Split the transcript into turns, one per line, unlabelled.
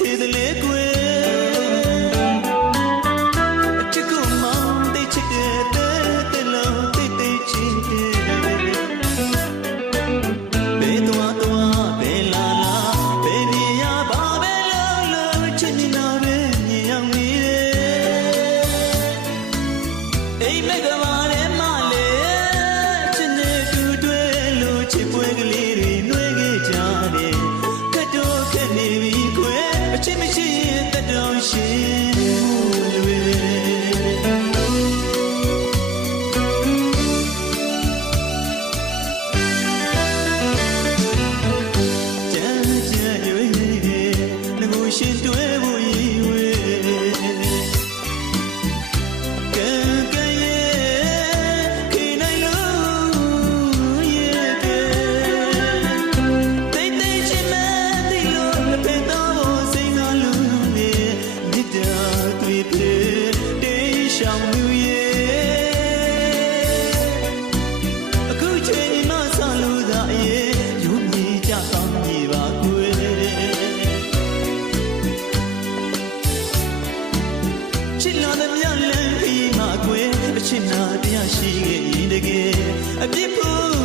စေသလဲကွယ်အချစ်ကမောင်တိတ်ချစ်တဲ့တဲ့လုံးတိတ်တိတ်ချစ်တဲ့ဘယ်တော့တော့ဘယ်လာလာဘယ်ပြရပါဘယ်လုံးလုံးချစ်နေတော့ရဲ့ညင်အောင်နေတယ်အိမ်မက်ကမာ ချစ်လာသည်မြလန်းပြီးမှကွယ်အချစ်နာတရားရှိခဲ့ရင်တကယ်အပြစ်ဖို့